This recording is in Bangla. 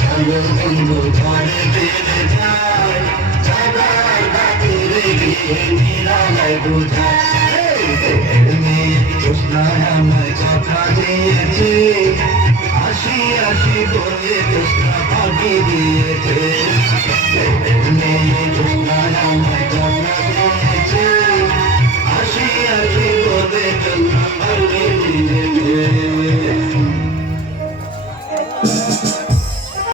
চলো বন্ধু ঘরে ফিরে যাই, চাঁদার বাতি রেখে নিরালায় বোঝায়। জোৎস্নায় আমায় কথা দিয়েছে, আসি আসি বলে জোৎস্না ফাঁকি দিয়েছে। জোৎস্নায় আমায়